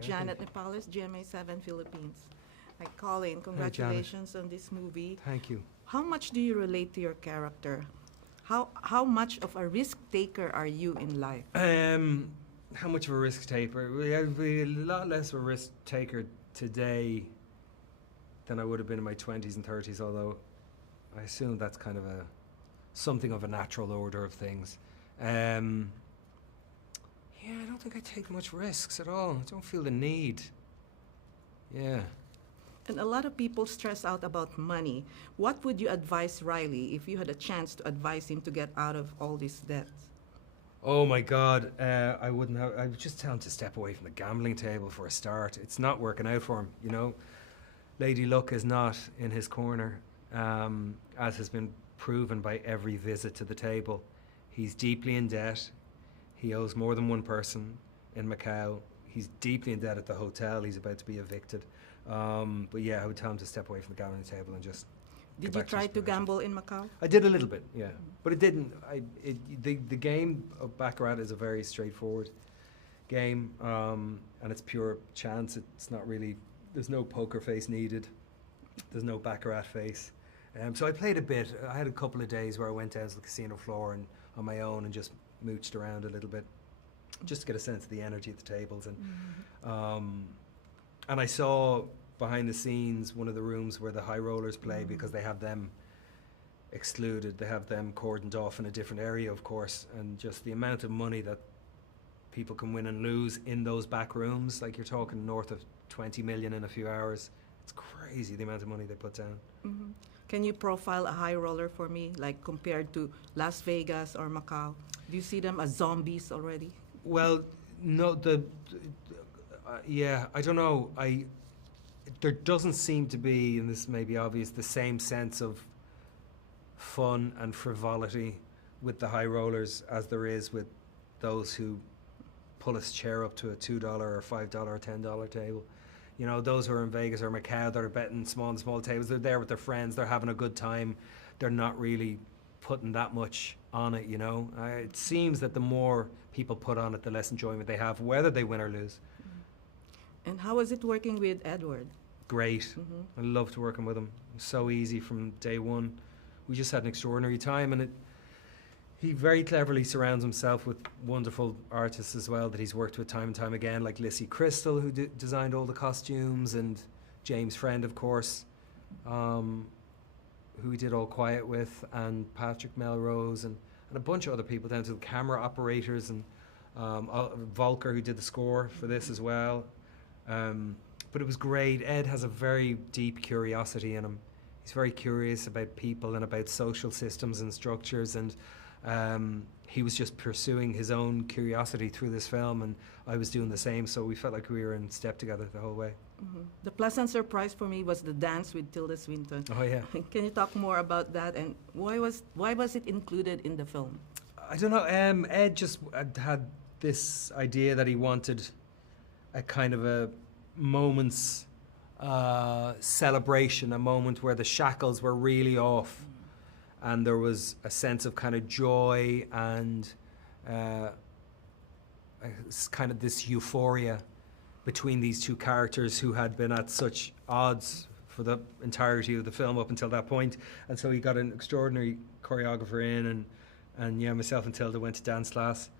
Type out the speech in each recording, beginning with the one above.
Janet Nepales, GMA7 Philippines. Hi, Colin. Congratulations on this movie. Thank you. How much do you relate to your character? How much of a risk taker are you in life? How much of a risk taker? I'd be a lot less of a risk taker today than I would have been in my 20s and 30s, although I assume that's kind of something of a natural order of things. Yeah, I don't think I take much risks at all. I don't feel the need. Yeah. And a lot of people stress out about money. What would you advise Riley if you had a chance to advise him to get out of all these debts? Oh my God, I wouldn't have. I would just tell him to step away from the gambling table for a start. It's not working out for him, you know. Lady Luck is not in his corner, as has been proven by every visit to the table. He's deeply in debt. He owes more than one person in Macau. He's deeply in debt at the hotel. He's about to be evicted. But yeah, I would tell him to step away from the gambling table and just. Did you try to gamble in Macau? I did a little bit, yeah, but it didn't. The game of Baccarat is a very straightforward game, and it's pure chance. It's not really. There's no poker face needed. There's no Baccarat face. So I played a bit. I had a couple of days where I went down to the casino floor and on my own and just mooched around a little bit, just to get a sense of the energy at the tables. And I saw behind the scenes one of the rooms where the high rollers play, because they have them excluded. They have them cordoned off in a different area, of course, and just the amount of money that people can win and lose in those back rooms, like you're talking north of 20 million in a few hours. It's crazy the amount of money they put down. Can you profile a high roller for me, like compared to Las Vegas or Macau? Do you see them as zombies already? Well, no, yeah, I don't know. There doesn't seem to be, and this may be obvious, the same sense of fun and frivolity with the high rollers as there is with those who pull a chair up to a $2 or $5 or $10 table. You know, those who are in Vegas or Macau that are betting small tables, they're there with their friends, they're having a good time, they're not really putting that much on it, you know. It seems that the more people put on it, the less enjoyment they have, whether they win or lose. And how was it working with Edward? Great. I loved working with him. It was so easy from day one. We just had an extraordinary time, and he very cleverly surrounds himself with wonderful artists as well that he's worked with time and time again, like Lissy Crystal, who designed all the costumes, and James Friend, of course, who he did All Quiet with, and Patrick Melrose, and a bunch of other people, down to the camera operators, and Volker, who did the score for this as well. But it was great. Ed has a very deep curiosity in him. He's very curious about people and about social systems and structures, and he was just pursuing his own curiosity through this film, and I was doing the same, so we felt like we were in step together the whole way. The pleasant surprise for me was the dance with Tilda Swinton. Oh yeah. Can you talk more about that, and why was it included in the film? I don't know. Ed just had this idea that he wanted a kind of a moment's celebration, a moment where the shackles were really off, and there was a sense of kind of joy and kind of this euphoria between these two characters who had been at such odds for the entirety of the film up until that point. And so he got an extraordinary choreographer in, and yeah, myself and Tilda went to dance class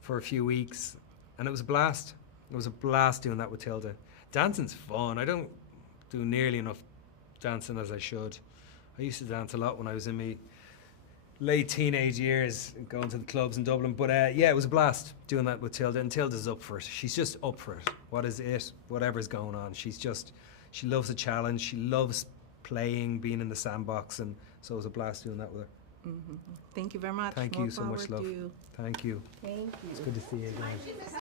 for a few weeks, and it was a blast. It was a blast doing that with Tilda. Dancing's fun. I don't do nearly enough dancing as I should. I used to dance a lot when I was in my late teenage years, going to the clubs in Dublin. But yeah, it was a blast doing that with Tilda, and Tilda's up for it. She's just up for it. What is it? Whatever's going on. She loves a challenge. She loves playing, being in the sandbox, and so it was a blast doing that with her. Thank you very much. Thank More you so much, power love. to you. Thank you. Thank you. It's good to see you again.